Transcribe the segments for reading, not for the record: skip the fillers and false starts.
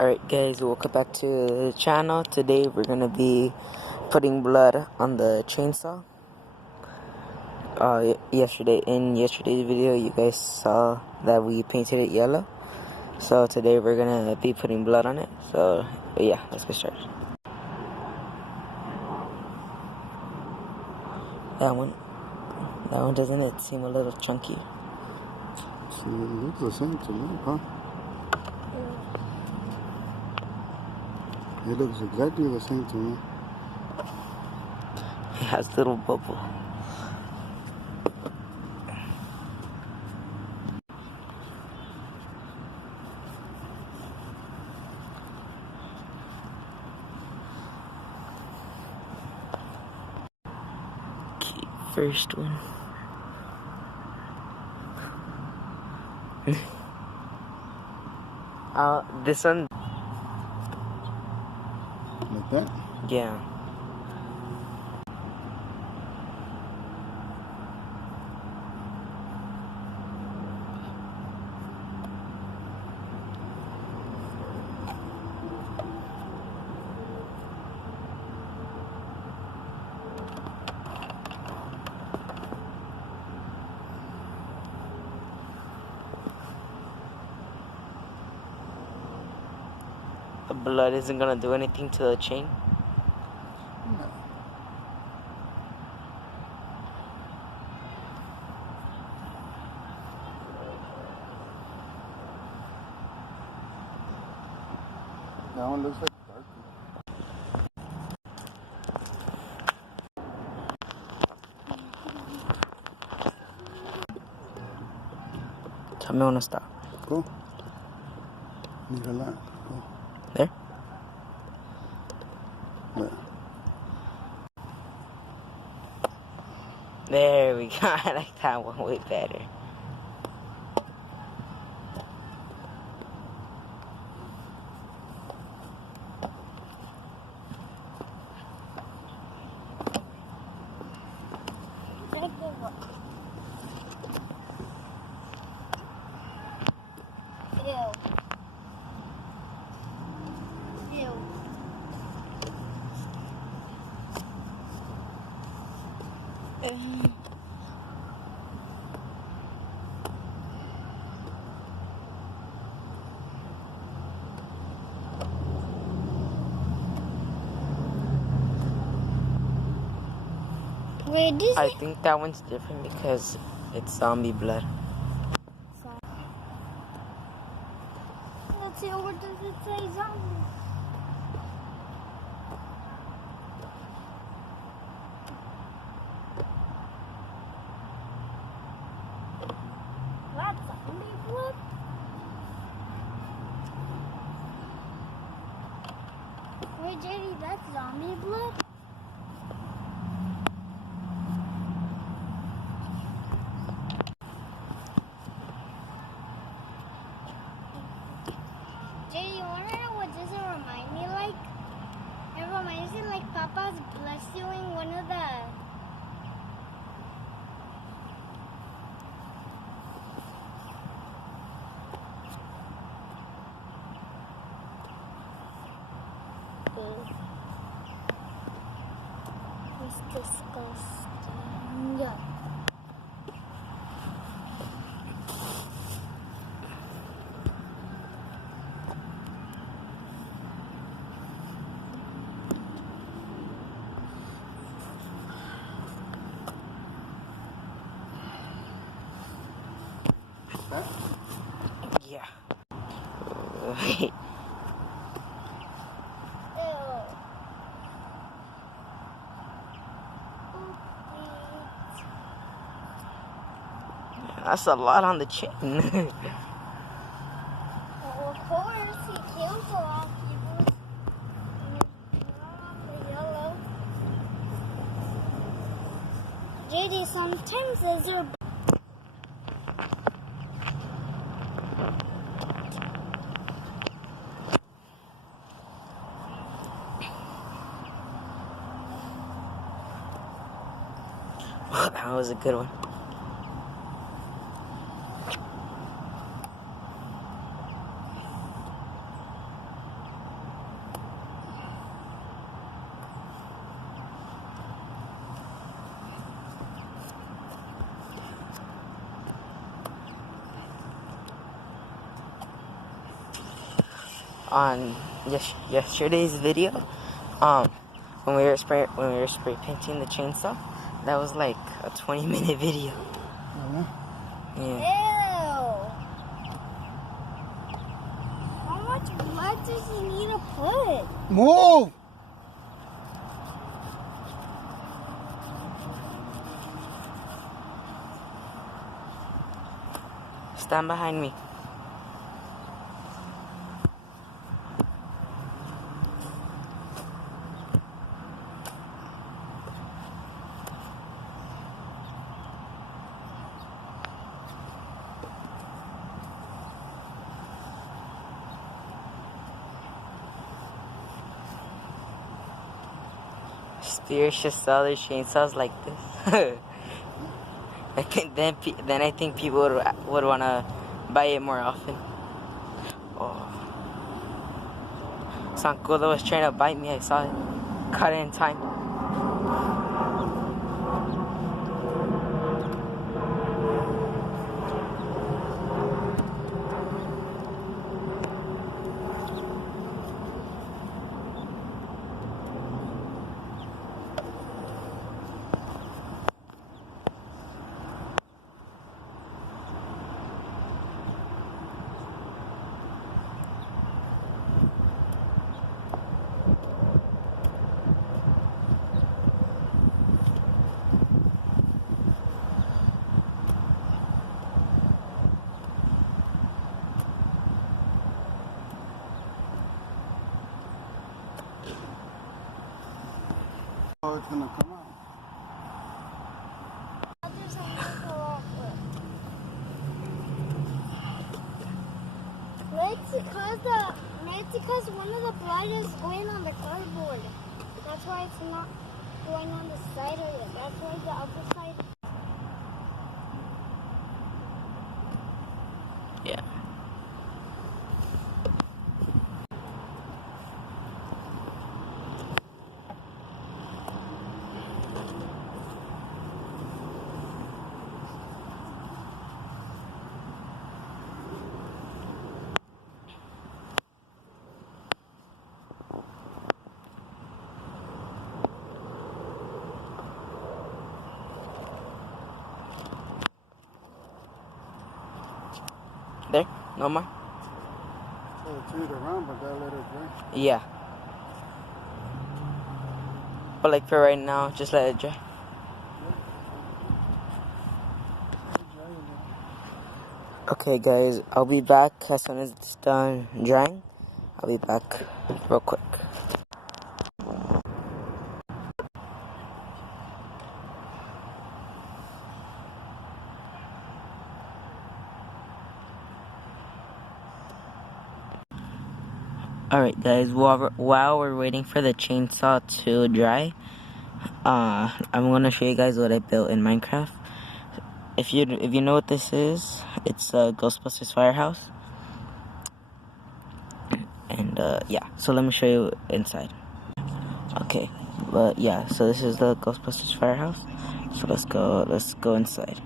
Alright guys, welcome back to the channel. Today we're gonna be putting blood on the chainsaw. In yesterday's video you guys saw that we painted it yellow. So today we're gonna be putting blood on it. So yeah, let's get started. That one doesn't it seem a little chunky? It looks the same to me, huh? It looks exactly the same to me. It has a little bubble. Okay, first one. This one. Like that? Yeah. The blood isn't gonna do anything to the chain. No. That one looks like dark. Tell me when to stop. Cool. Need a lot. Cool. There? Yeah. There we go. I like that one way better. Wait, I think that one's different because it's zombie blood. Let's see, what does it say? Zombie. That's zombie blood? Wait, JD, that's zombie blood? JD, you wanna know what does it remind me like? It reminds me like Papa's blessing one of the... It's disgusting. Yeah. Yeah. Wait. That's a lot on the chain. Well, of course, he kills a lot of people. The yellow. JD, sometimes those are... That was a good one. on yesterday's video, when we were spray painting the chainsaw, that was like a 20-minute video. Yeah. Ew. How much blood does he need to put? Move! Stand behind me. Spears should sell their chainsaws like this. Then I think people would wanna buy it more often. Oh, Sankoda was trying to bite me. I saw it. Caught it in time. Oh, it's gonna come out. It's because one of the blood is going on the cardboard. That's why it's not going on the side of it. That's why the other side. Yeah. There? No more? Oh, it's it around, but that let it dry. Yeah. But like for right now, just let it dry. Okay guys, I'll be back as soon as it's done drying. I'll be back real quick. Alright guys, while we're waiting for the chainsaw to dry, I'm gonna show you guys what I built in Minecraft. If you know what this is, it's a Ghostbusters firehouse. And yeah, so let me show you inside. Okay, but yeah, so this is the Ghostbusters firehouse. So let's go inside.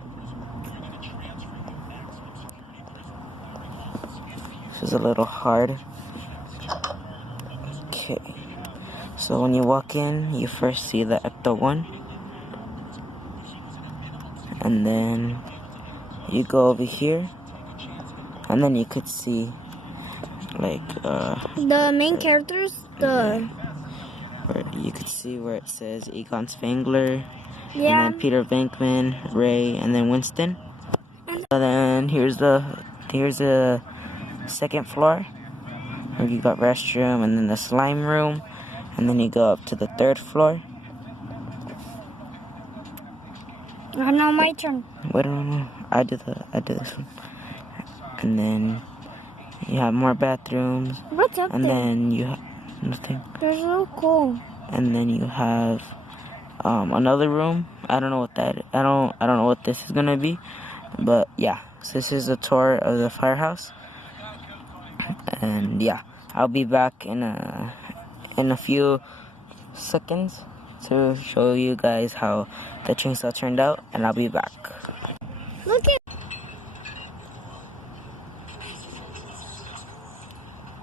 This is a little hard. Okay, so when you walk in, you first see the Ecto 1, and then you go over here, and then you could see like The main characters, where you could see where it says Egon Spangler, yeah. and then Peter Venkman, Ray, and then Winston. And then here's the second floor where you got restroom, and then the slime room, and then you go up to the third floor. Now my turn. Wait, no, I did this one. And then you have more bathrooms. What's up and there? Then you have nothing. They're so cool. And then you have another room. I don't know what that is. I don't know what this is gonna be, but yeah. So this is a tour of the firehouse, and yeah, I'll be back in a few seconds to show you guys how the chainsaw turned out, and I'll be back. Look at.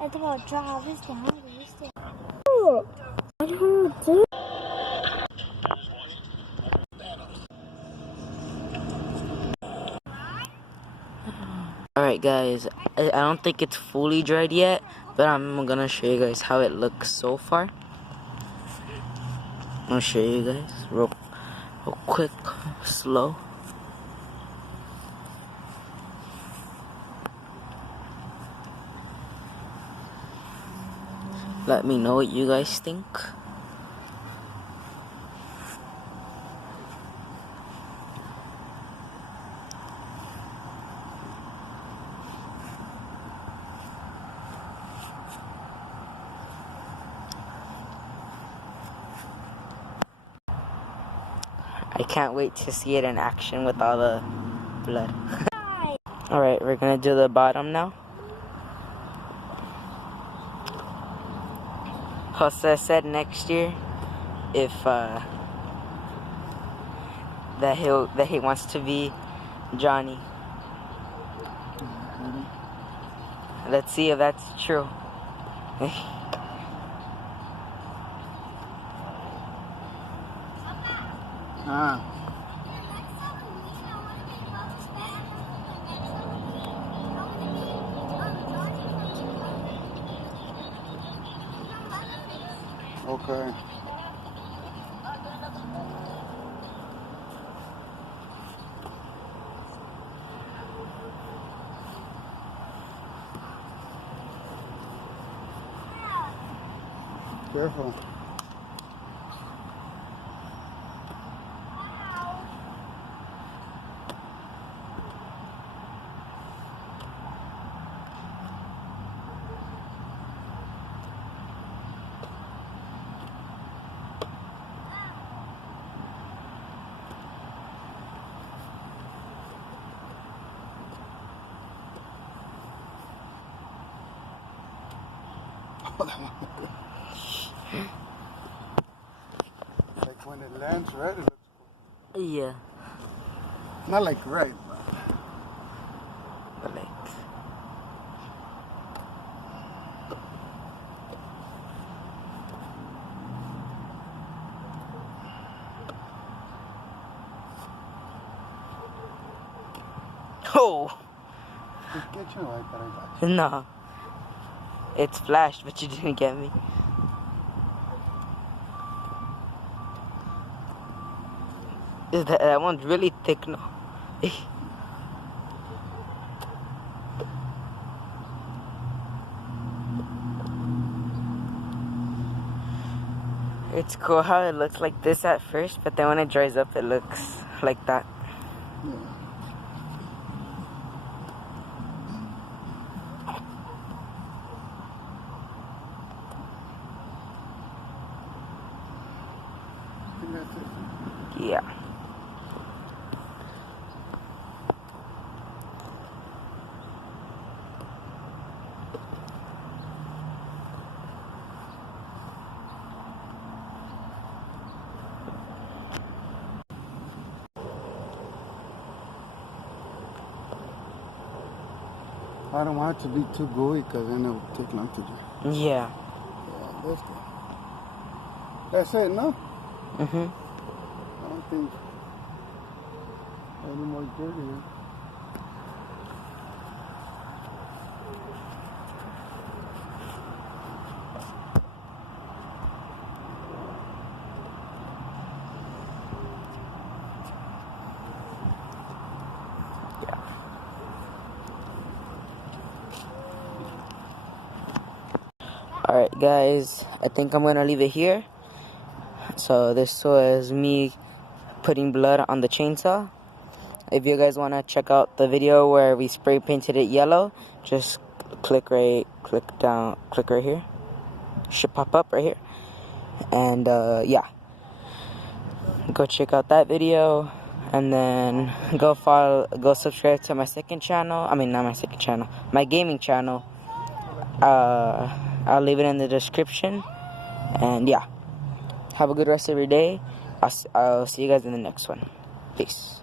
It's about job. It's down. Oh, I don't do. Alright guys, I don't think it's fully dried yet, but I'm gonna show you guys how it looks so far. I'll show you guys real quick, slow. Let me know what you guys think. I can't wait to see it in action with all the blood. Alright, we're gonna do the bottom now. Jose said next year if that he wants to be Johnny. Let's see if that's true. Ah. Okay. Careful. Like when it lands right, it looks cool. Yeah. Not like right, But like. Oh! but get you right, but I got you. No. It's flashed, but you didn't get me. That one's really thick now. It's cool how it looks like this at first, but then when it dries up, it looks like that. Yeah. I think that's it. Yeah. I don't want it to be too gooey because then it'll take long to do. Yeah. Yeah, that's good. That's it, no? Mhm. I don't think any more dirty. Huh? Alright guys, I think I'm gonna leave it here. So this was me putting blood on the chainsaw. If you guys wanna check out the video where we spray painted it yellow, just click right here. Should pop up right here. And yeah. Go check out that video. And then go subscribe to my second channel. I mean, not my second channel, my gaming channel. I'll leave it in the description. And yeah, have a good rest of your day. I'll see you guys in the next one. Peace.